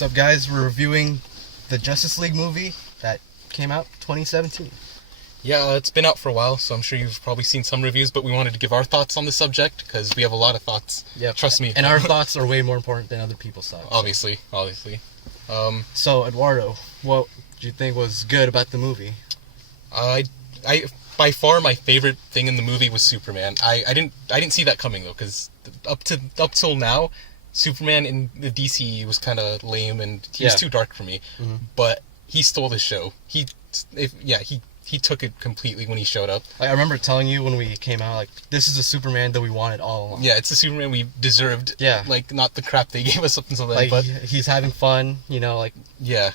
What's up, guys? We're reviewing the Justice League movie that came out 2017. Yeah, it's been out for a while, so I'm sure you've probably seen some reviews, but we wanted to give our thoughts on the subject, because we have a lot of thoughts. Yeah, Trust me. And our thoughts are way more important than other people's thoughts. Obviously. So, Eduardo, what do you think was good about the movie? I by far my favorite thing in the movie was Superman. I didn't see that coming though, because up till now, Superman in the DCEU was kind of lame and he was too dark for me. Mm-hmm. But he stole the show. He took it completely when he showed up. I remember telling you when we came out, like, this is the Superman that we wanted all along. Yeah, it's the Superman we deserved. Yeah. Like, not the crap they gave us up until then. Like, but he's having fun, like... Yeah.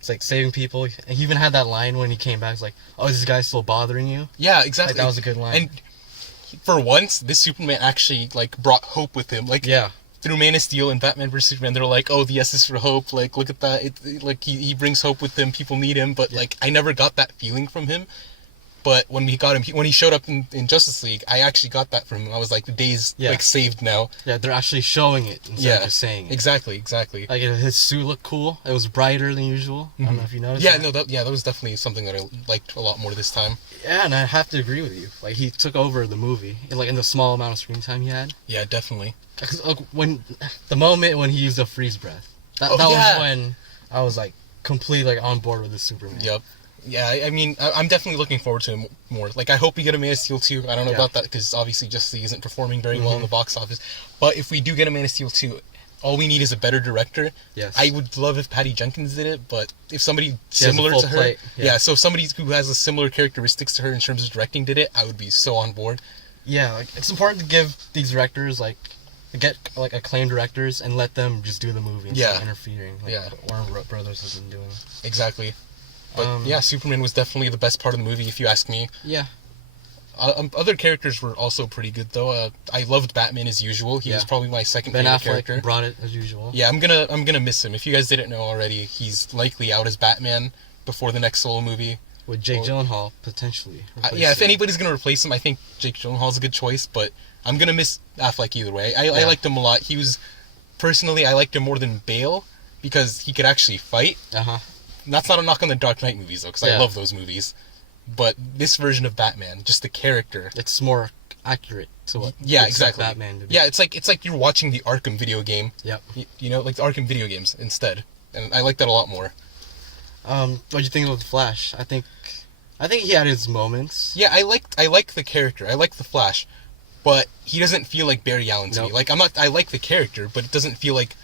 It's like saving people. And he even had that line when he came back. It's like, oh, is this guy still bothering you? Yeah, exactly. Like, that was a good line. And for once, this Superman actually, like, brought hope with him. Like, yeah. Through Man of Steel and Batman vs. Superman, they're like, oh, the S is for hope. Like, look at that. Like, he brings hope with him. People need him. But, like, I never got that feeling from him. But when we got him, when he showed up in Justice League, I actually got that from him. I was like, the day's like saved now. Yeah, they're actually showing it instead of just saying it. Exactly. Like, his suit looked cool. It was brighter than usual. Mm-hmm. I don't know if you noticed. Yeah, that was definitely something that I liked a lot more this time. Yeah, and I have to agree with you. Like, he took over the movie, in the small amount of screen time he had. Yeah, definitely. When the moment when he used the freeze breath, that was when I was like completely on board with the Superman. Yep. Yeah, I mean, I'm definitely looking forward to him more. Like, I hope we get a Man of Steel 2. I don't know about that, because obviously Justice League isn't performing very well in the box office. But if we do get a Man of Steel 2, all we need is a better director. Yes. I would love if Patty Jenkins did it, but if somebody similar to her... so somebody who has a similar characteristics to her in terms of directing did it, I would be so on board. Yeah, like, it's important to give these directors, get acclaimed directors and let them just do the movie instead of interfering. What Warner Brothers has been doing. Exactly. But Superman was definitely the best part of the movie, if you ask me. Yeah. Other characters were also pretty good, though. I loved Batman as usual. He was probably my second favorite character. Ben Affleck brought it as usual. Yeah, I'm gonna miss him. If you guys didn't know already, he's likely out as Batman before the next solo movie. With Jake Gyllenhaal potentially. If anybody's gonna replace him, I think Jake Gyllenhaal's a good choice. But I'm gonna miss Affleck either way. I liked him a lot. Personally, I liked him more than Bale because he could actually fight. That's not a knock on the Dark Knight movies, though, because I love those movies. But this version of Batman, just the character, it's more accurate to what exactly Batman to be. Yeah, it's like you're watching the Arkham video game. Yep. Like the Arkham video games instead, and I like that a lot more. What do you think of the Flash? I think he had his moments. Yeah, I like the character. I like the Flash, but he doesn't feel like Barry Allen to me. Like I like the character, but it doesn't feel like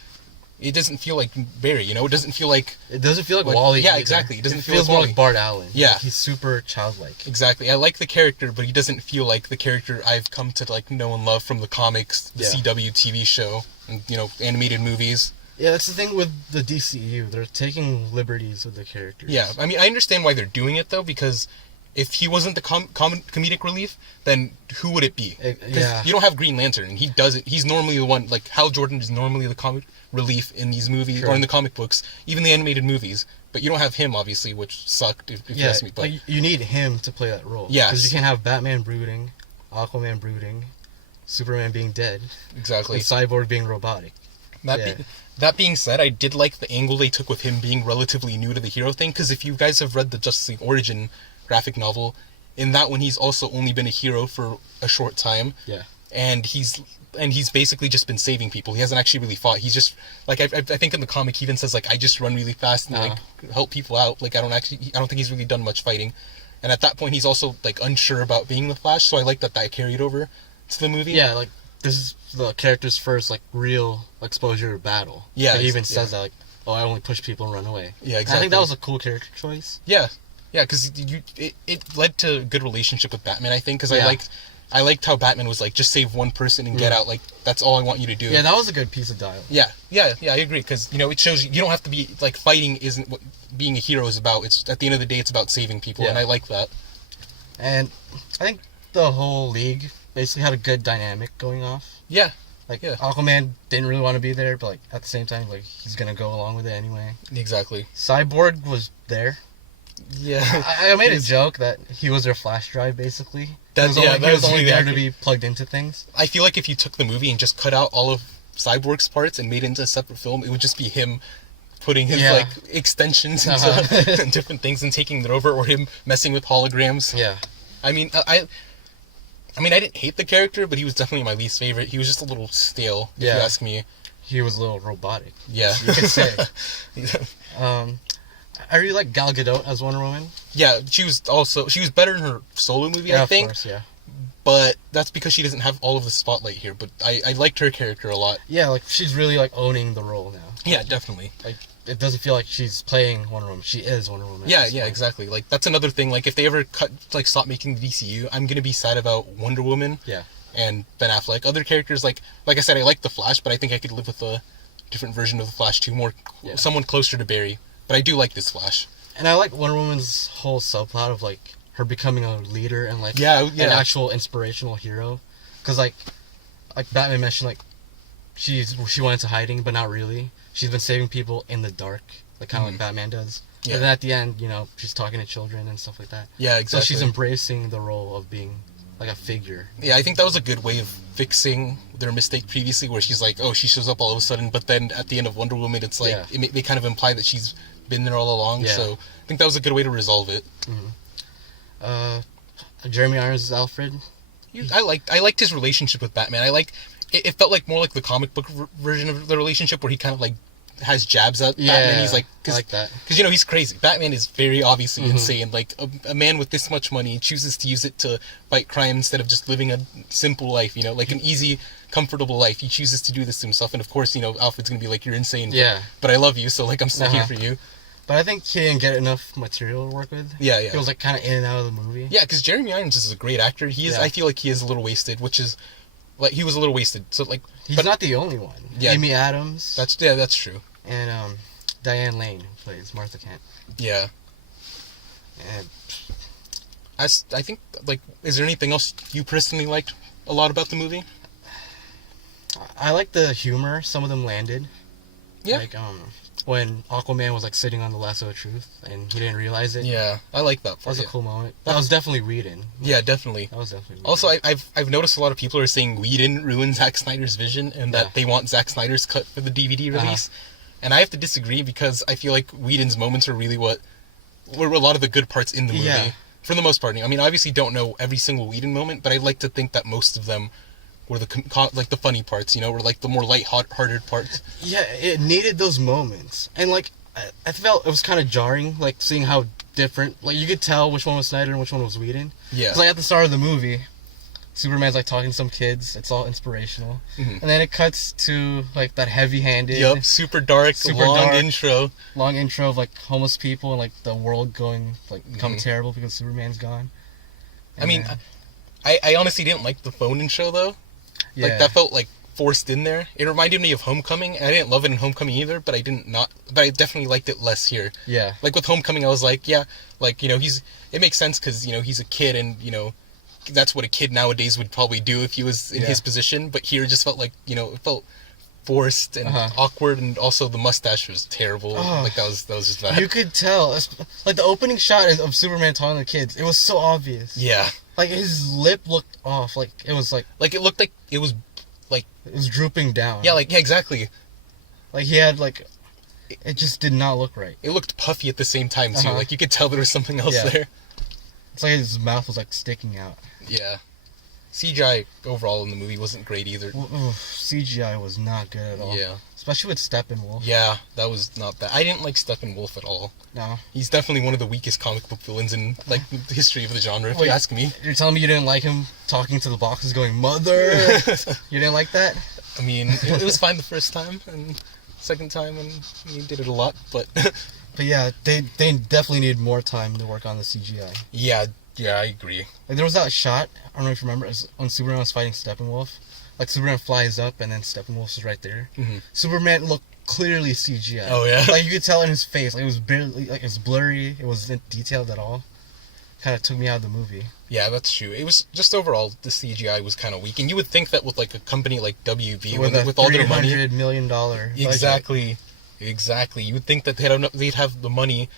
Barry, It doesn't feel like... It doesn't feel like Wally. Yeah, either. exactly. It feels more like Bart Allen. Yeah. Like, he's super childlike. Exactly. I like the character, but he doesn't feel like the character I've come to, know and love from the comics, the CW TV show, and, animated movies. Yeah, that's the thing with the DCEU. They're taking liberties with the characters. Yeah, I mean, I understand why they're doing it, though, because... If he wasn't the comedic relief, then who would it be? You don't have Green Lantern, and he does it. He's normally the one, like Hal Jordan is normally the comic relief in these movies, or in the comic books, even the animated movies. But you don't have him, obviously, which sucked, if you ask me. But you need him to play that role. Yeah. Because you can't have Batman brooding, Aquaman brooding, Superman being dead. Exactly. And Cyborg being robotic. That being said, I did like the angle they took with him being relatively new to the hero thing, because if you guys have read the Justice League Origin graphic novel, in that one he's also only been a hero for a short time. Yeah. And he's basically just been saving people. He hasn't actually really fought. He's just I think in the comic he even says I just run really fast and help people out. I don't think he's really done much fighting. And at that point he's also unsure about being the Flash, so I like that carried over to the movie. Yeah, this is the character's first real exposure to battle. Yeah. He even says that I only push people and run away. Yeah, exactly. I think that was a cool character choice. Yeah. Yeah, because it led to a good relationship with Batman, I think, because I liked how Batman was just save one person and get out, that's all I want you to do. Yeah, that was a good piece of dialogue. Yeah, I agree, because, it shows you don't have to be, fighting isn't what being a hero is about. It's, at the end of the day, it's about saving people, and I like that. And I think the whole league basically had a good dynamic going off. Yeah. Aquaman didn't really want to be there, but, at the same time, he's gonna go along with it anyway. Exactly. Cyborg was there. Yeah. I made a joke that he was their flash drive, basically. That was only there to be plugged into things. I feel like if you took the movie and just cut out all of Cyborg's parts and made it into a separate film, it would just be him putting his like extensions into different things and taking them over, or him messing with holograms. Yeah. I mean, I didn't hate the character, but he was definitely my least favorite. He was just a little stale, if you ask me. He was a little robotic. Yeah. You could say. I really like Gal Gadot as Wonder Woman. Yeah, she was better in her solo movie, I think. Of course, yeah. But that's because she doesn't have all of the spotlight here. But I liked her character a lot. Yeah, like she's really like owning the role now. Yeah, definitely. Like it doesn't feel like she's playing Wonder Woman. She is Wonder Woman. Yeah, exactly. Like that's another thing. Like if they ever stop making the DCU, I'm gonna be sad about Wonder Woman. Yeah. And Ben Affleck. Other characters like I said, I like the Flash, but I think I could live with a different version of the Flash too, someone closer to Barry. But I do like this Flash. And I like Wonder Woman's whole subplot of like her becoming a leader and like an actual inspirational hero. Because like Batman mentioned, like she went into hiding, but not really. She's been saving people in the dark, like kind of like Batman does. Yeah. And then at the end, she's talking to children and stuff like that. Yeah, exactly. So she's embracing the role of being like a figure. Yeah, I think that was a good way of fixing their mistake previously, where she's like, oh, she shows up all of a sudden, but then at the end of Wonder Woman, it's like they kind of imply that she's been there all along. Yeah. So I think that was a good way to resolve it. Jeremy Irons as Alfred. I liked his relationship with Batman. It felt like more like the comic book version of the relationship, where he kind of like has jabs at Batman. He's like, I like that. Because he's crazy. Batman is very obviously insane. Like a man with this much money chooses to use it to fight crime instead of just living a simple life. Like an easy, comfortable life. He chooses to do this to himself, and of course, Alfred's gonna be like, "You're insane." Yeah. But I love you, so like I'm still here for you. But I think he didn't get enough material to work with. Yeah. He was like kind of in and out of the movie. Yeah, because Jeremy Irons is a great actor. He is. I feel like he is a little wasted, which is like he was a little wasted. So like he's not the only one. Yeah. Amy Adams. That's true. And Diane Lane, who plays Martha Kent. Yeah. And I think, like, is there anything else you personally liked a lot about the movie? I like the humor. Some of them landed. Yeah. Like, when Aquaman was, like, sitting on the lasso of truth and he didn't realize it. Yeah, I like that part. That was a cool moment. That was definitely Whedon. Yeah, definitely. That was definitely Whedon. Also, I've noticed a lot of people are saying Whedon ruined Zack Snyder's vision and that they want Zack Snyder's cut for the DVD release. And I have to disagree, because I feel like Whedon's moments are really were a lot of the good parts in the movie. Yeah. For the most part. I mean, I obviously don't know every single Whedon moment, but I'd like to think that most of them were the funny parts, were like the more light-hearted parts. Yeah, it needed those moments. And like, I felt it was kind of jarring, like seeing how different, like you could tell which one was Snyder and which one was Whedon. Yeah. Because like at the start of the movie, Superman's like talking to some kids. It's all inspirational. And then it cuts to like that heavy-handed, super dark intro. Long intro of like homeless people and like the world going like become terrible because Superman's gone. And I mean, I honestly didn't like the phone intro though. Yeah. Like that felt like forced in there. It reminded me of Homecoming. I didn't love it in Homecoming either, but I definitely liked it less here. Yeah. Like with Homecoming, I was like, it makes sense because he's a kid and that's what a kid nowadays would probably do if he was in his position. But here it just felt like, it felt forced and awkward, and also the mustache was terrible. Like that was just bad. You could tell, like the opening shot of Superman talking to the kids. It was so obvious. Yeah. Like his lip looked off. Like it was like it looked like it was drooping down. Yeah, exactly. Like he had like, it just did not look right. It looked puffy at the same time too. Like you could tell there was something else there. It's like his mouth was like sticking out. Yeah. CGI overall in the movie wasn't great either. CGI was not good at all. Yeah. Especially with Steppenwolf. Yeah, that was not bad. I didn't like Steppenwolf at all. No. He's definitely one of the weakest comic book villains in the history of the genre, if you ask me. You're telling me you didn't like him talking to the boxes going, "Mother"? You didn't like that? I mean, it was fine the first time, and second time, and he did it a lot, but... But yeah, they definitely need more time to work on the CGI. Yeah, I agree. Like there was that shot, I don't know if you remember, when Superman was fighting Steppenwolf. Like Superman flies up and then Steppenwolf is right there. Mm-hmm. Superman looked clearly CGI. Oh yeah. Like you could tell in his face, like it was barely, like it was blurry. It wasn't detailed at all. Kind of took me out of the movie. Yeah, that's true. It was just overall the CGI was kind of weak, and you would think that with like a company like WB with all their money, $300 million budget. Exactly. You would think that they'd have the money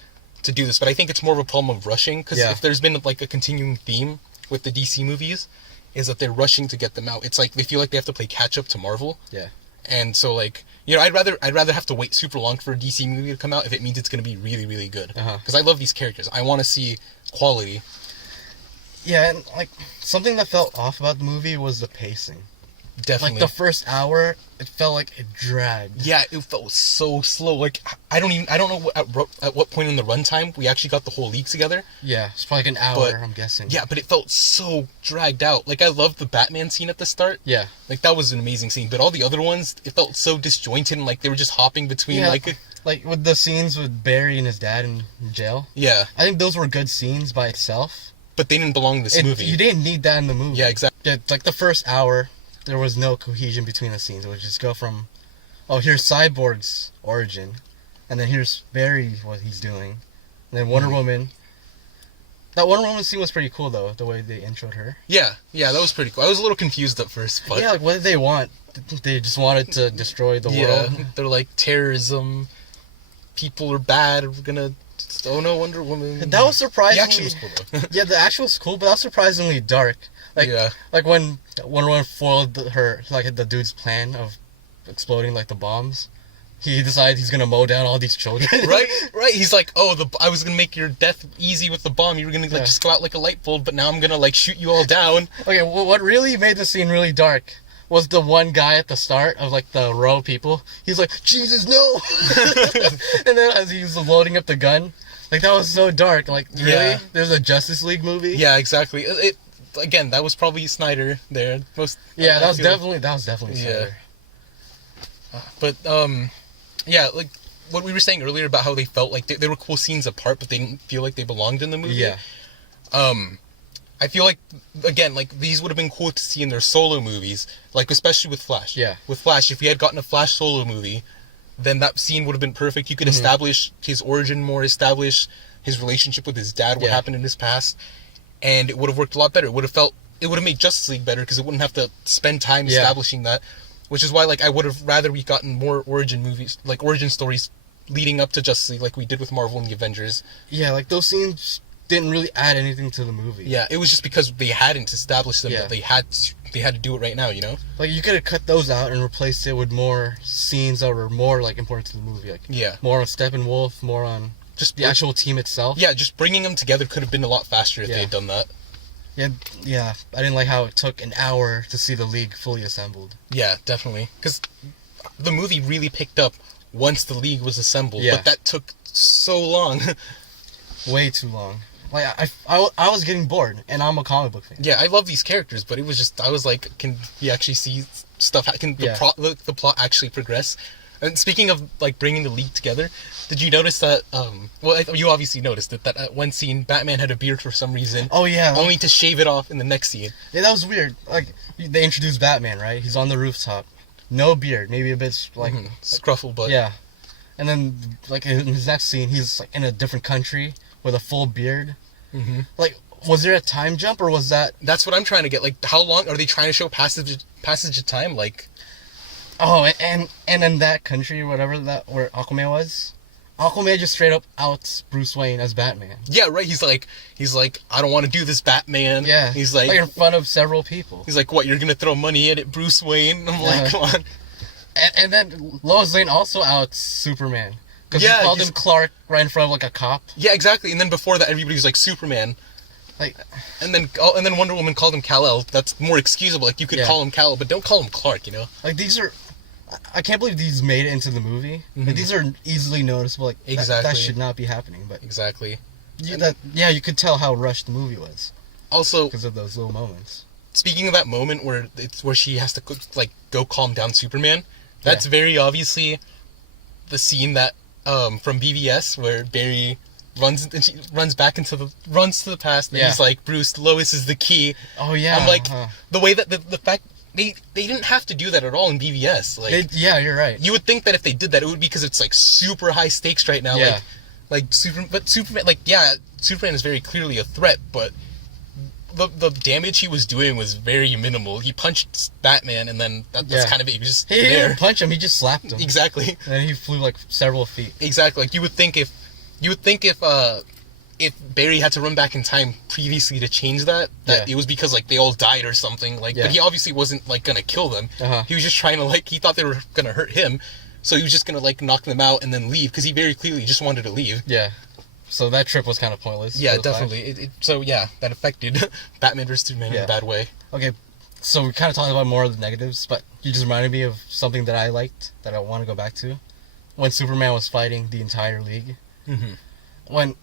to do this, but I think it's more of a problem of rushing, because if there's been like a continuing theme with the DC movies, is that they're rushing to get them out. It's like they feel like they have to play catch up to Marvel. Yeah. And so, like, you know, I'd rather have to wait super long for a DC movie to come out if it means it's going to be really, really good. Because I love these characters. I want to see quality. Yeah, and, like, something that felt off about the movie was the pacing. Definitely. Like, the first hour, it felt like it dragged. Yeah, it felt so slow. Like, I don't know at what point in the runtime we actually got the whole league together. Yeah, it's probably like an hour, I'm guessing. Yeah, but it felt so dragged out. Like, I loved the Batman scene at the start. Yeah. Like, that was an amazing scene. But all the other ones, it felt so disjointed, and, like, they were just hopping between, like with the scenes with Barry and his dad in jail. Yeah. I think those were good scenes by itself. But they didn't belong in this movie. You didn't need that in the movie. Yeah, exactly. Yeah, like, the first hour, there was no cohesion between the scenes. It would just go from, oh, here's Cyborg's origin, and then here's Barry, what he's doing, and then Wonder Woman. That Wonder Woman scene was pretty cool, though, the way they introed her. Yeah, that was pretty cool. I was a little confused at first, but... Yeah, like, what did they want? They just wanted to destroy the world? They're like, terrorism, people are bad, we're gonna... Oh no, Wonder Woman. That was surprisingly... The action was cool, though. Yeah, the action was cool, but that was surprisingly dark. Like when Wonder Woman foiled the dude's plan of exploding, like, the bombs. He decided he's gonna mow down all these children. Right. He's like, I was gonna make your death easy with the bomb. You were gonna just go out like a light bulb, but now I'm gonna like shoot you all down. Okay, well, what really made the scene really dark was the one guy at the start of, like, the row of people. He's like, Jesus, no! And then as he was loading up the gun, like, that was so dark. Like, really? Yeah. There's a Justice League movie? Yeah, exactly. Again, that was probably Snyder there. That was definitely Snyder. But yeah, like what we were saying earlier about how they felt like they were cool scenes apart, but they didn't feel like they belonged in the movie. Yeah. I feel like, again, like, these would have been cool to see in their solo movies, like, especially with Flash. Yeah. With Flash, if we had gotten a Flash solo movie, then that scene would have been perfect. You could establish his origin more, establish his relationship with his dad, what happened in his past, and it would have worked a lot better. It would have made Justice League better, because it wouldn't have to spend time establishing that, which is why, like, I would have rather we gotten more origin movies, like, origin stories leading up to Justice League, like we did with Marvel and the Avengers. Yeah, like, those scenes didn't really add anything to the movie. Yeah, it was just because they hadn't established them that they had to do it right now, you know? Like, you could have cut those out and replaced it with more scenes that were more, like, important to the movie. Like, more on Steppenwolf, more on just the actual team itself. Yeah, just bringing them together could have been a lot faster if they had done that. Yeah, I didn't like how it took an hour to see the League fully assembled. Yeah, definitely. Because the movie really picked up once the League was assembled, but that took so long. Way too long. Like, I was getting bored, and I'm a comic book fan. Yeah, I love these characters, but it was just, I was like, can we actually see stuff, can the plot actually progress? And speaking of, like, bringing the League together, did you notice that, you obviously noticed that one scene, Batman had a beard for some reason. Oh, yeah. Only to shave it off in the next scene. Yeah, that was weird. Like, they introduced Batman, right? He's on the rooftop. No beard. Maybe a bit, like... scruffle, but... Yeah. And then, like, in his next scene, he's, like, in a different country with a full beard. Like, was there a time jump, or was that... That's what I'm trying to get. Like, how long are they trying to show passage of time? Like... Oh, and in that country, where Aquaman was, Aquaman just straight up outs Bruce Wayne as Batman. Yeah, right. He's like, I don't want to do this, Batman. Yeah. He's like in front of several people. He's like, what? You're gonna throw money at Bruce Wayne? I'm like, come on. And then Lois Lane also outs Superman. Because she called him Clark right in front of, like, a cop. Yeah, exactly. And then before that, everybody was like, Superman. Like, and then Wonder Woman called him Kal-El. That's more excusable. Like, you could call him Kal-El, but don't call him Clark, you know? Like, these are... I can't believe these made it into the movie. Like, these are easily noticeable. Like, that should not be happening. But exactly. You could tell how rushed the movie was. Also... because of those little moments. Speaking of that moment where she has to, like, go calm down Superman, that's very obviously the scene that... from BVS, where Barry runs to the past, and he's like, Bruce, Lois is the key. Oh yeah. I'm like, the way that the fact they didn't have to do that at all in BVS. Like, you're right. You would think that if they did that, it would be because it's like super high stakes right now. Yeah. Superman, Superman is very clearly a threat, but the damage he was doing was very minimal. He punched Batman, and then that's kind of it. He was just he didn't punch him; he just slapped him. Exactly. And then he flew like several feet. Exactly. Like you would think if if Barry had to run back in time previously to change that it was because like they all died or something. Like, but he obviously wasn't like gonna kill them. He was just trying to like he thought they were gonna hurt him, so he was just gonna like knock them out and then leave because he very clearly just wanted to leave. Yeah. So that trip was kind of pointless. Yeah, definitely. So yeah, that affected Batman vs Superman in a bad way. Okay, so we kind of talked about more of the negatives, but you just reminded me of something that I liked that I want to go back to. When Superman was fighting the entire League. When,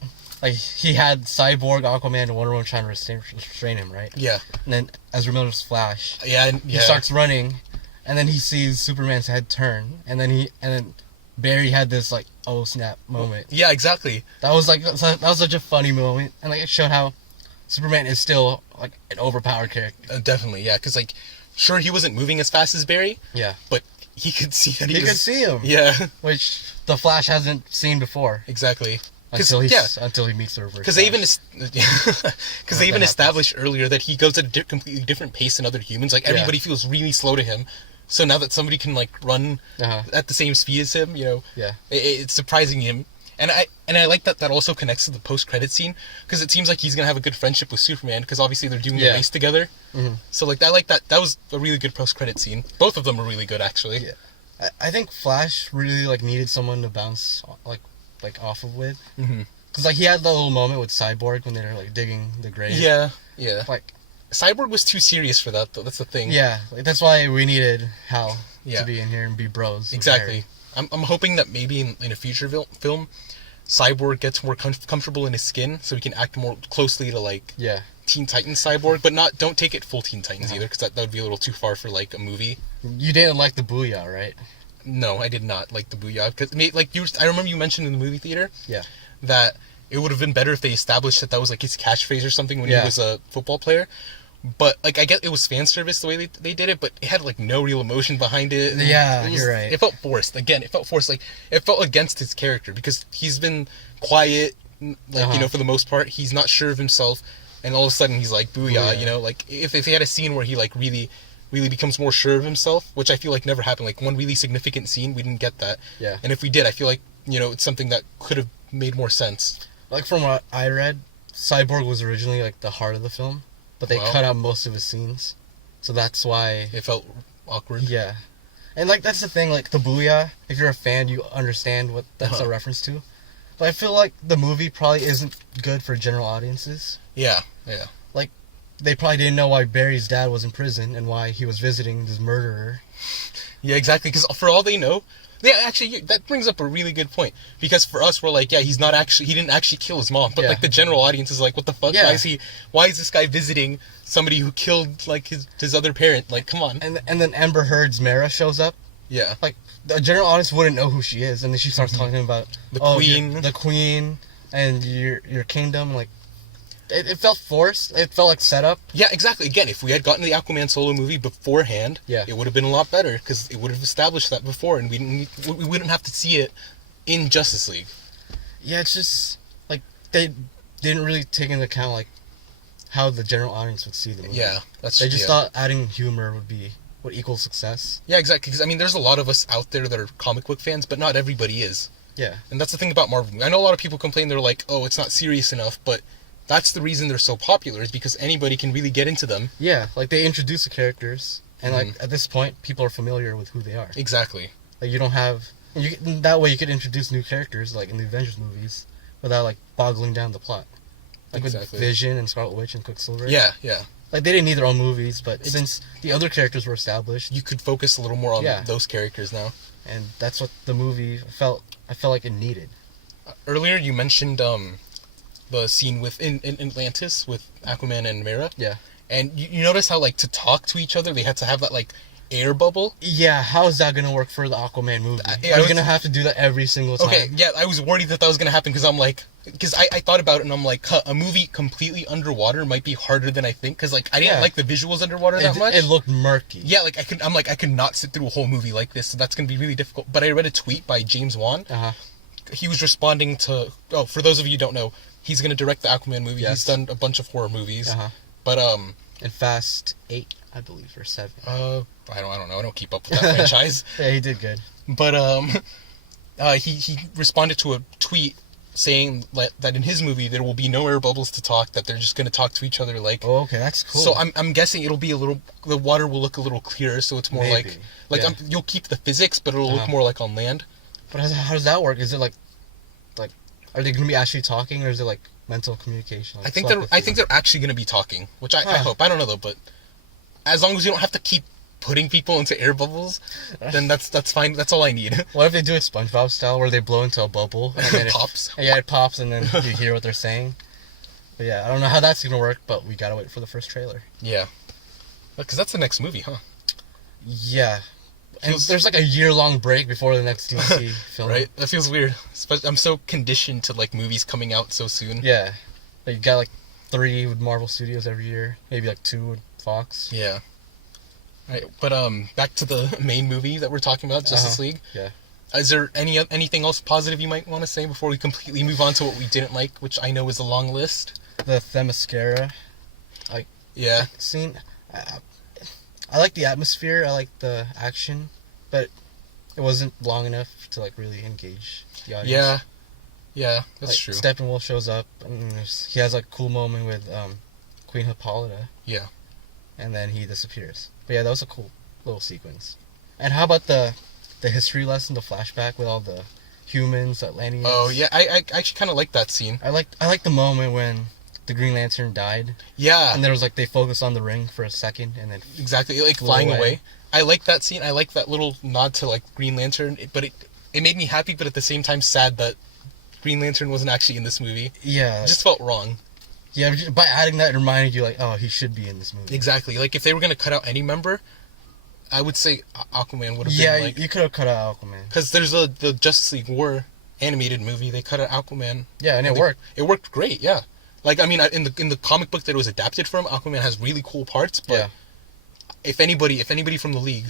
like, he had Cyborg, Aquaman, and Wonder Woman trying to restrain him, right? Yeah. And then Ezra Miller's Flash. Yeah. He starts running, and then he sees Superman's head turn, and then Barry had this like, oh snap moment. Yeah, exactly. That was such a funny moment, and like it showed how Superman is still like an overpowered character. Definitely, yeah, because like, sure he wasn't moving as fast as Barry. Yeah. But he could see that he could see him. Yeah. Which the Flash hasn't seen before. Exactly. Until he meets the reverse. Because they even established earlier that he goes at a completely different pace than other humans. Like everybody feels really slow to him. So now that somebody can like run at the same speed as him, you know, it's surprising him. And I like that also connects to the post-credit scene because it seems like he's gonna have a good friendship with Superman because obviously they're doing the race together. So like I like that. That was a really good post-credit scene. Both of them were really good actually. Yeah, I think Flash really like needed someone to bounce like off of with. Because like he had that little moment with Cyborg when they were like digging the grave. Yeah. Like Cyborg was too serious for that though. That's the thing. Yeah, like, that's why we needed Hal to be in here and be bros. Exactly. I'm hoping that maybe in a future film, Cyborg gets more comfortable in his skin, so he can act more closely to like Teen Titans Cyborg, but don't take it full Teen Titans either, because that would be a little too far for like a movie. You didn't like the Booyah, right? No, I did not like the Booyah because like I remember you mentioned in the movie theater that it would have been better if they established that was like his catchphrase or something when he was a football player. But like I get it was fan service the way they did it, but it had like no real emotion behind it. You're right. It felt forced. Again, it felt forced. Like it felt against his character because he's been quiet, like you know, for the most part. He's not sure of himself, and all of a sudden he's like booyah. You know, like if they had a scene where he like really becomes more sure of himself, which I feel like never happened. Like one really significant scene, we didn't get that. Yeah. And if we did, I feel like you know it's something that could have made more sense. Like from what I read, Cyborg was originally like the heart of the film. But they cut out most of his scenes. So that's why it felt awkward. Yeah. And like that's the thing, like the Booyah, if you're a fan you understand what that's a reference to. But I feel like the movie probably isn't good for general audiences. Yeah. Like they probably didn't know why Barry's dad was in prison and why he was visiting this murderer. Yeah, exactly, because for all they know, actually, that brings up a really good point. Because for us, we're like, he didn't actually kill his mom. But like the general audience is like, what the fuck? Yeah. Why is this guy visiting somebody who killed like his other parent? Like, come on. And then Amber Heard's Mara shows up. Yeah. Like the general audience wouldn't know who she is, and then she starts talking about the queen, the queen, and your kingdom. Like, it felt forced. It felt like setup. Yeah, exactly. Again, if we had gotten the Aquaman solo movie beforehand, it would have been a lot better because it would have established that before, and we wouldn't have to see it in Justice League. Yeah, it's just like they didn't really take into account like how the general audience would see the movie. Yeah, they just thought adding humor would equal success. Yeah, exactly. Because I mean, there's a lot of us out there that are comic book fans, but not everybody is. Yeah, and that's the thing about Marvel. I know a lot of people complain. They're like, "Oh, it's not serious enough," but that's the reason they're so popular is because anybody can really get into them. Yeah, like they introduce the characters, and like at this point, people are familiar with who they are. Exactly. Like you don't have that way you could introduce new characters like in the Avengers movies without like boggling down the plot. Like with Vision and Scarlet Witch and Quicksilver. Yeah. Like they didn't need their own movies, but since the other characters were established, you could focus a little more on those characters now. And that's what the movie I felt like it needed. Earlier you mentioned the scene in Atlantis with Aquaman and Mera. Yeah. And you notice how, like, to talk to each other, they had to have that, like, air bubble? Yeah, how is that going to work for the Aquaman movie? Are you going to have to do that every single time? Okay, yeah, I was worried that was going to happen because I'm like... Because I thought about it and I'm like, a movie completely underwater might be harder than I think. Because, like, I didn't like the visuals underwater that much. It looked murky. Yeah, like, I could not sit through a whole movie like this, so that's going to be really difficult. But I read a tweet by James Wan. He was responding to... Oh, for those of you who don't know... He's going to direct the Aquaman movie. Yes. He's done a bunch of horror movies. But, and Fast 8, I believe, or 7. I don't know. I don't keep up with that franchise. Yeah, he did good. But, he responded to a tweet saying that in his movie there will be no air bubbles to talk, that they're just going to talk to each other like. Oh, okay, that's cool. So I'm guessing it'll be the water will look a little clearer, so it's more Maybe. like Yeah. you'll keep the physics, but it'll look more like on land. But how does that work? Is it like, are they going to be actually talking, or is it like mental communication? Like I think they're actually going to be talking, which I hope. I don't know though, but as long as you don't have to keep putting people into air bubbles, then that's fine. That's all I need. What if they do it SpongeBob style, where they blow into a bubble and then It pops. It pops, and then you hear what they're saying. But yeah, I don't know how that's gonna work, but we gotta wait for the first trailer. Yeah, because that's the next movie, huh? Yeah, and there's like a year-long break before the next DC film. Right? That feels weird. I'm so conditioned to like movies coming out so soon. Yeah, like, you got like 3 with Marvel Studios every year, maybe like 2 with Fox. Yeah. Right, but back to the main movie that we're talking about, Justice League. Yeah. Is there anything else positive you might want to say before we completely move on to what we didn't like, which I know is a long list? The Themyscira, Yeah. scene. I like the atmosphere. I like the action, but it wasn't long enough to like really engage the audience. Yeah, that's like, true. Steppenwolf shows up, and he has like a cool moment with Queen Hippolyta. Yeah. And then he disappears. But yeah, that was a cool little sequence. And how about the history lesson, the flashback with all the humans, Atlanteans? Oh yeah, I actually kind of like that scene. I like the moment when the Green Lantern died. Yeah. And there was like they focused on the ring for a second, and then exactly, like flying away. I like that scene. I like that little nod to like Green Lantern, but it made me happy, but at the same time sad that Green Lantern wasn't actually in this movie. Yeah. It just felt wrong. Yeah, by adding that, it reminded you like, oh, he should be in this movie. Exactly. Like if they were gonna cut out any member, I would say Aquaman would have been like. Yeah, you could have cut out Aquaman. Because there's the Justice League War animated movie. They cut out Aquaman. Yeah, and it worked. It worked great. Yeah. Like I mean, in the comic book that it was adapted from, Aquaman has really cool parts. But if anybody from the League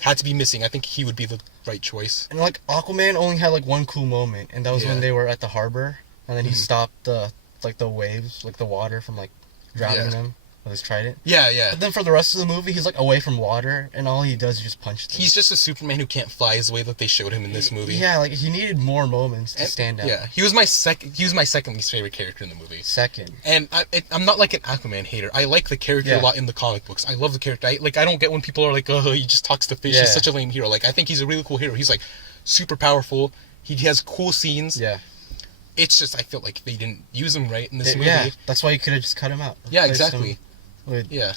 had to be missing, I think he would be the right choice. And like Aquaman only had like one cool moment, and that was when they were at the harbor, and then he stopped the waves, like the water from like drowning them with his trident. Yeah. But then for the rest of the movie, he's like away from water, and all he does is just punch them. He's just a Superman who can't fly, is the way that they showed him in this movie. Yeah, like he needed more moments to stand out. Yeah, he was my second least favorite character in the movie. Second. And I'm not like an Aquaman hater. I like the character a lot in the comic books. I love the character. I don't get when people are like, oh, he just talks to fish. He's such a lame hero. Like I think he's a really cool hero. He's like super powerful. He has cool scenes. Yeah. It's just I feel like they didn't use him right in this movie. Yeah, that's why you could have just cut him out. Yeah, exactly. Yeah,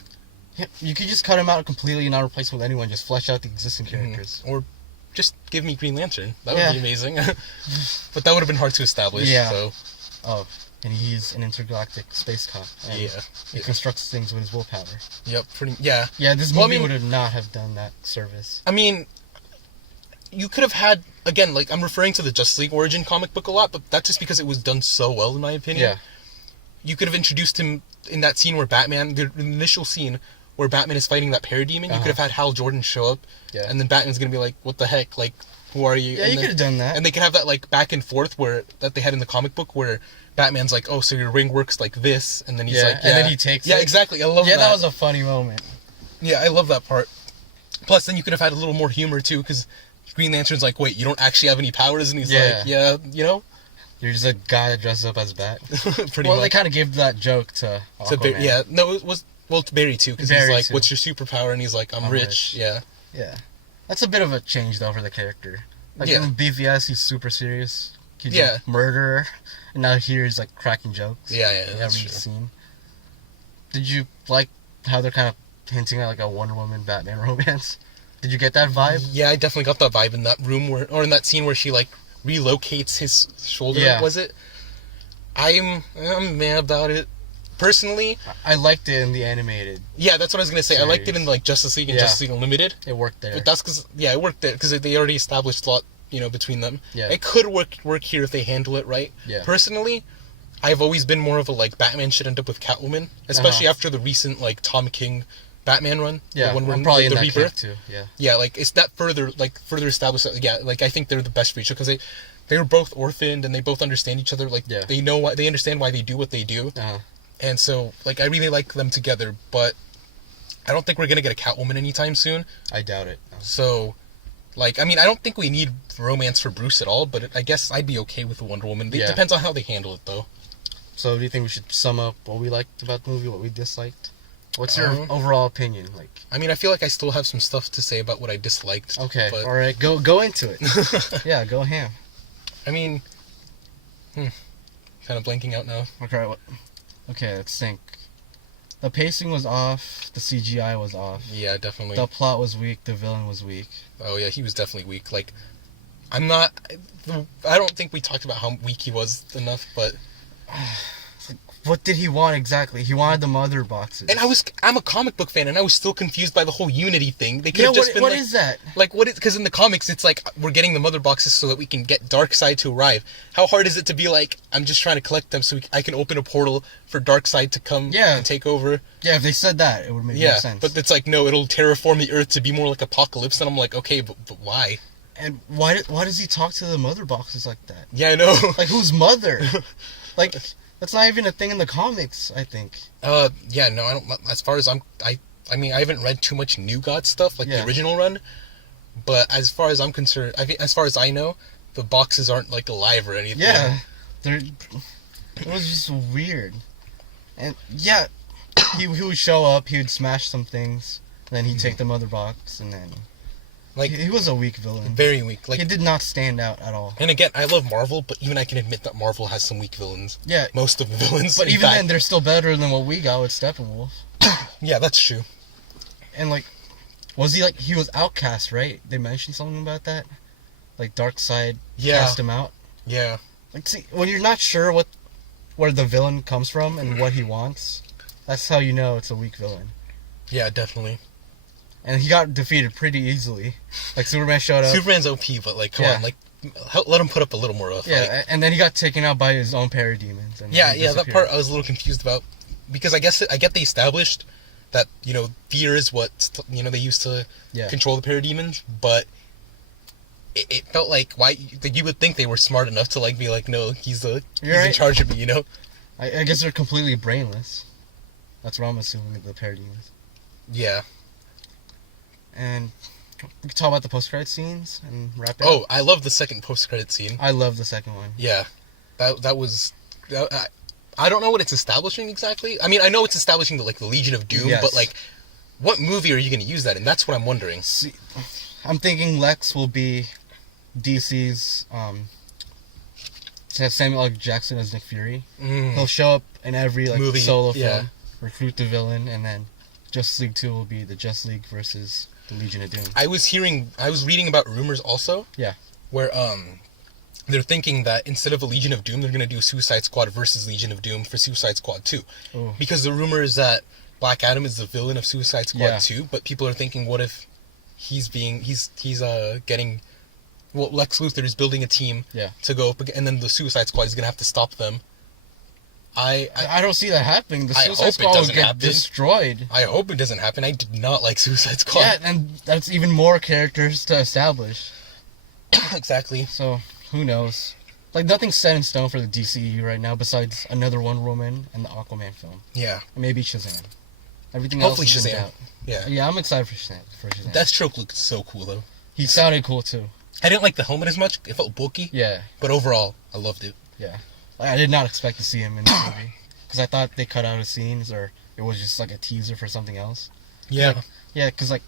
you could just cut him out completely and not replace him with anyone. Just flesh out the existing characters. Or just give me Green Lantern. That would be amazing. But that would have been hard to establish. Yeah. So. Oh, and he's an intergalactic space cop. And he constructs things with his willpower. Yep. Yeah, this movie would have not have done that service. I mean, you could have had, again, like, I'm referring to the Justice League Origin comic book a lot, but that's just because it was done so well, in my opinion. Yeah. You could have introduced him in that scene where the initial scene where Batman is fighting that parademon. You could have had Hal Jordan show up, and then Batman's gonna be like, what the heck, like, who are you? Yeah, you could have done that. And they could have that, like, back and forth that they had in the comic book where Batman's like, oh, so your ring works like this, and then he's like, and then he takes it. Yeah, exactly, I love that. Yeah, that was a funny moment. Yeah, I love that part. Plus, then you could have had a little more humor, too, because Green Lantern's like, wait, you don't actually have any powers? And he's like, yeah, you know? You're just a guy that dresses up as Bat. Pretty much. They kind of gave that joke to Aquaman. No, it was, to Barry, too, because he's like, what's your superpower? And he's like, I'm rich. Yeah. Yeah. That's a bit of a change, though, for the character. Like, in BVS, he's super serious. He's a murderer. And now here he's, like, cracking jokes. Yeah, that's every true. Scene. Did you like how they're kind of hinting at, like, a Wonder Woman-Batman romance? Did you get that vibe? Yeah, I definitely got that vibe in that room or in that scene where she like relocates his shoulder. Yeah. Was it? I'm mad about it. Personally, I liked it in the animated. Yeah, that's what I was gonna say. Series. I liked it in like Justice League and Justice League Unlimited. It worked there. But that's because it worked there because they already established a lot, between them. Yeah. It could work here if they handle it right. Yeah. Personally, I've always been more of a like Batman should end up with Catwoman, especially after the recent like Tom King Batman run. Yeah, when I'm probably in the that Rebirth camp too. Yeah. Yeah, like it's that further established. Yeah, like I think they're the best for each other because they were both orphaned and they both understand each other. Like they know why they understand why they do what they do. And so like I really like them together, but I don't think we're gonna get a Catwoman anytime soon. I doubt it. No. So Like, I mean, I don't think we need romance for Bruce at all, but I guess I'd be okay with a Wonder Woman. It depends on how they handle it, though. So, do you think we should sum up what we liked about the movie, what we disliked? What's your overall opinion? Like, I mean, I feel like I still have some stuff to say about what I disliked. Okay, but... all right, go into it. Yeah, go ham. I mean, kind of blanking out now. Okay, let's think. The pacing was off. The CGI was off. Yeah, definitely. The plot was weak. The villain was weak. Oh yeah, he was definitely weak. Like, I don't think we talked about how weak he was enough, but. What did he want exactly? He wanted the mother boxes. And I'm a comic book fan, and I was still confused by the whole Unity thing. They could have just been what is that? Like, what is, because in the comics, it's like, we're getting the mother boxes so that we can get Darkseid to arrive. How hard is it to be like, I'm just trying to collect them so I can open a portal for Darkseid to come and take over? Yeah, if they said that, it would make more sense. But it's like, no, it'll terraform the Earth to be more like Apocalypse, and I'm like, okay, but why? And why does he talk to the mother boxes like that? Yeah, I know. Like, whose mother? Like... That's not even a thing in the comics, I think. Yeah, no, I don't. As far as I mean, I haven't read too much New God stuff, like the original run. But as far as I'm concerned, as far as I know, the boxes aren't like alive or anything. Yeah, it was just weird. And yeah, he would show up, he would smash some things, then he'd take the mother box, and then. Like, he was a weak villain. Very weak. Like, he did not stand out at all. And again, I love Marvel, but even I can admit that Marvel has some weak villains. Yeah. Most of the villains. But even then, they're still better than what we got with Steppenwolf. Yeah, that's true. And, like, he was outcast, right? They mentioned something about that? Like, Darkseid cast him out? Yeah. Like, see, when you're not sure where the villain comes from and what he wants, that's how you know it's a weak villain. Yeah, definitely. And he got defeated pretty easily. Like, Superman showed up. Superman's OP, but, like, come on, like, let him put up a little more of a fight. Yeah, and then he got taken out by his own parademons. And yeah, that part I was a little confused about. Because I get they established that, fear is what, they use to control the parademons, but it felt like, you would think they were smart enough to, like, be like, no, he's in charge of me, I guess they're completely brainless. That's what I'm assuming, the parademons. Yeah. And we can talk about the post-credit scenes and wrap it up. Oh, I love the second post-credit scene. I love the second one. Yeah. That was... I don't know what it's establishing exactly. I mean, I know it's establishing the Legion of Doom, but, like, what movie are you going to use that in? That's what I'm wondering. See, I'm thinking Lex will be DC's... to have Samuel L. Jackson as Nick Fury. He'll show up in every, movie, solo film, recruit the villain, and then Justice League 2 will be the Justice League versus... the Legion of Doom. I was reading about rumors also. Yeah. Where they're thinking that instead of a Legion of Doom, they're going to do Suicide Squad versus Legion of Doom for Suicide Squad 2. Ooh. Because the rumor is that Black Adam is the villain of Suicide Squad 2, but people are thinking, what if he's getting... Well, Lex Luthor is building a team to go up, and then the Suicide Squad is going to have to stop them. I don't see that happening. The Suicide Squad will get destroyed. I hope it doesn't happen. I did not like Suicide Squad. Yeah, and that's even more characters to establish. Exactly. So, who knows? Like, nothing's set in stone for the DCEU right now besides another Wonder Woman and the Aquaman film. Yeah. And maybe Shazam. Everything Hopefully else is Shazam. out. Yeah. Yeah, I'm excited for Shazam. Deathstroke looks so cool, though. He sounded cool, too. I didn't like the helmet as much. It felt bulky. Yeah. But overall, I loved it. Yeah. Like, I did not expect to see him in the movie. Because I thought they cut out his scenes, or it was just like a teaser for something else. Yeah. Because there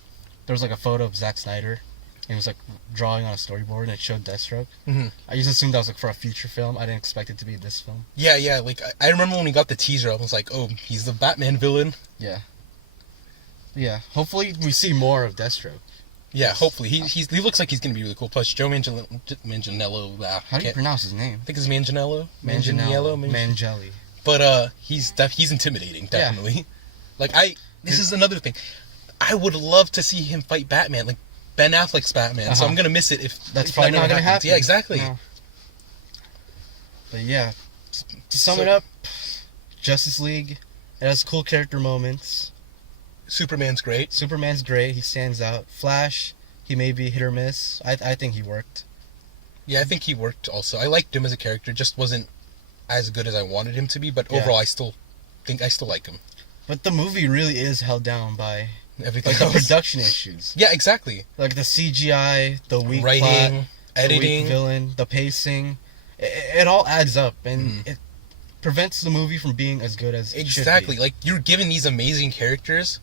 was like a photo of Zack Snyder, and he was like drawing on a storyboard, and it showed Deathstroke. Mm-hmm. I just assumed that was like for a future film. I didn't expect it to be this film. Yeah. Like, I remember when we got the teaser, I was like, oh, he's the Batman villain. Yeah. Yeah. Hopefully we see more of Deathstroke. Yeah, hopefully. He looks like he's going to be really cool. Plus, Joe Manganiello... How do you pronounce his name? I think it's Manganiello. Mangelli. But he's intimidating, definitely. Yeah. Like, this is another thing. I would love to see him fight Batman, like Ben Affleck's Batman. So I'm going to miss it if that's probably not going to happen. Yeah, exactly. No. But yeah, to sum it up, Justice League, it has cool character moments. Superman's great. He stands out. Flash, he may be hit or miss. I think he worked. Yeah, I think he worked also. I liked him as a character, just wasn't as good as I wanted him to be, but overall I still like him. But the movie really is held down by everything Like else. the production issues. Yeah, exactly. Like the CGI, the weak Writing, plot, the editing. weak villain, the pacing. It all adds up, and it prevents the movie from being as good as it should Exactly. be. Like, you're given these amazing characters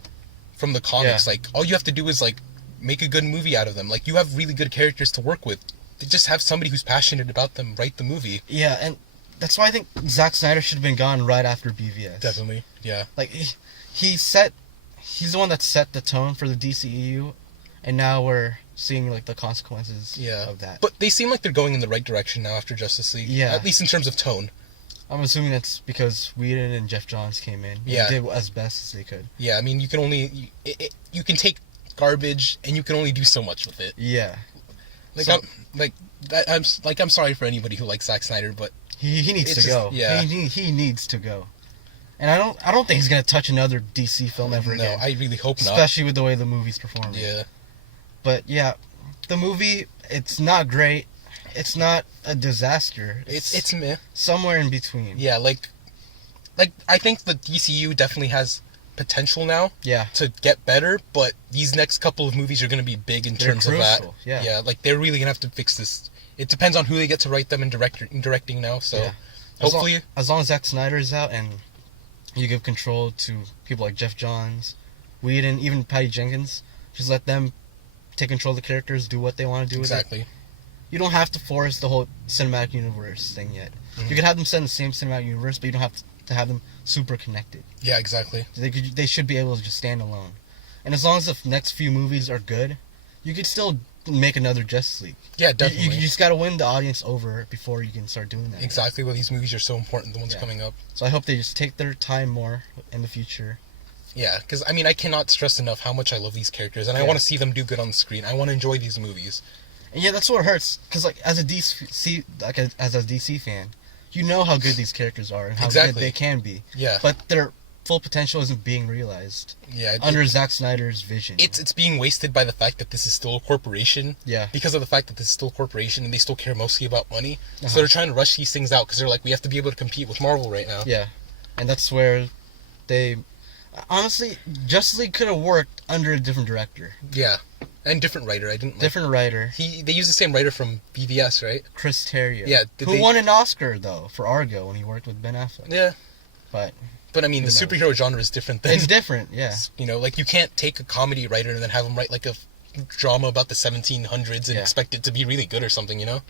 from the comics. Yeah. Like, all you have to do is, like, make a good movie out of them. Like, you have really good characters to work with. Just have somebody who's passionate about them write the movie. Yeah, and that's why I think Zack Snyder should have been gone right after BVS. Definitely, yeah. Like, he's the one that set the tone for the DCEU, and now we're seeing, like, the consequences of that. But they seem like they're going in the right direction now after Justice League. Yeah. At least in terms of tone. I'm assuming that's because Whedon and Jeff Johns came in and did as best as they could. Yeah, I mean, you can only... You can take garbage, and you can only do so much with it. Yeah. Like, So- I'm sorry for anybody who likes Zack Snyder, but... He needs to just- go. yeah. He needs to go. And I don't think he's gonna touch another DC film ever again. No, I really hope not. Especially with the way the movie's performing. Yeah. But yeah, the movie, it's not great. It's not a disaster. It's meh. Somewhere in between. Yeah, like I think the DCU definitely has potential now Yeah. to get better, but these next couple of movies are going to be big in They're terms of that. crucial, yeah. Yeah, like they're really going to have to fix this. It depends on who they get to write them and directing now, so Yeah. hopefully... As long as Zack Snyder is out and you give control to people like Jeff Johns, Whedon, even Patty Jenkins, just let them take control of the characters, do what they want to do with it. Exactly. You don't have to force the whole cinematic universe thing yet. Mhm. You could have them set in the same cinematic universe, but you don't have to have them super connected. Yeah, exactly. They should be able to just stand alone. And as long as the next few movies are good, you could still make another Justice League. Yeah, You definitely. just got to win the audience over before you can start doing that. Exactly, well, these movies are so important, the ones Yeah. coming up. So I hope they just take their time more in the future. Yeah, because, I mean, I cannot stress enough how much I love these characters, and I Yeah. want to see them do good on the screen. I want to enjoy these movies. And yeah, that's what hurts. Because like as a DC fan, you know how good these characters are and how good Exactly. they can be. Yeah. But their full potential isn't being realized Yeah, under Zack Snyder's vision. it's being wasted by the fact that this is still a corporation. Yeah. Because of the fact that this is still a corporation and they still care mostly about money. Uh-huh. So they're trying to rush these things out because they're like, we have to be able to compete with Marvel right now. Yeah, and that's where they honestly Justice League could have worked under a different director, Yeah. And different writer. I didn't like... different writer, They use the same writer from BVS, right? Chris Terrio. Yeah, who won an Oscar though for Argo when he worked with Ben Affleck. Yeah. But But I mean, the Who knows? superhero genre is different than... it's different, yeah. You know, like, you can't take a comedy writer and then have him write, like, a drama about the 1700s and Yeah. expect it to be really good or something, you know?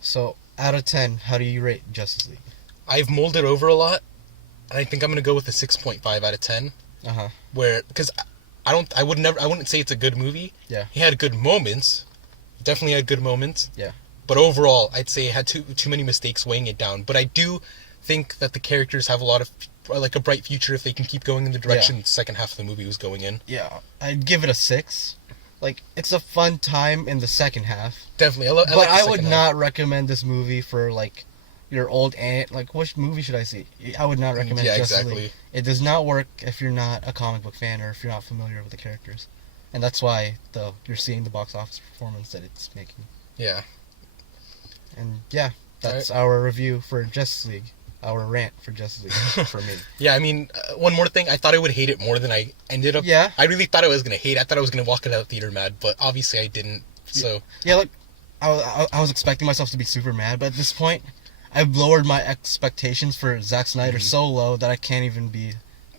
So out of 10, how do you rate Justice League? I've molded over a lot, and I think I'm going to go with a 6.5 out of 10. Uh huh. Where, because I wouldn't say it's a good movie. Yeah. He had good moments. Definitely had good moments. Yeah. But overall, I'd say it had too many mistakes weighing it down. But I do think that the characters have a bright future if they can keep going in the direction the second half of the movie was going in. Yeah, I'd give it a 6. Like, it's a fun time in the second half. Definitely. But like the I would second half. not recommend this movie for, like, your old aunt. Like, which movie should I see? I would not recommend Yeah, Justice exactly. League. It does not work if you're not a comic book fan or if you're not familiar with the characters. And that's why you're seeing the box office performance that it's making. Yeah. And yeah, that's our review for Justice League. Our rant for Justice League for me. Yeah, I mean, one more thing. I thought I would hate it more than I ended up. Yeah. I really thought I was going to hate it. I thought I was going to walk out of the theater mad, but obviously I didn't. So, Yeah, like, I was expecting myself to be super mad, but at this point, I've lowered my expectations for Zack Snyder so low that I can't even be,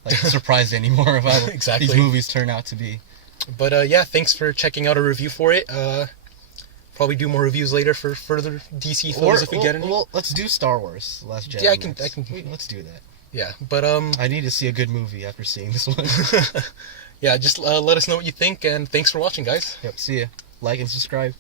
like, surprised anymore of how Exactly. these movies turn out to be. but yeah, thanks for checking out a review for it. Probably do more reviews later for further DC films if we get any. Well, let's do Star Wars: The Last Jedi. Yeah, I can- Let's do that. Yeah, but I need to see a good movie after seeing this one. yeah, just let us know what you think, and thanks for watching, guys. Yep. See ya. Like and subscribe.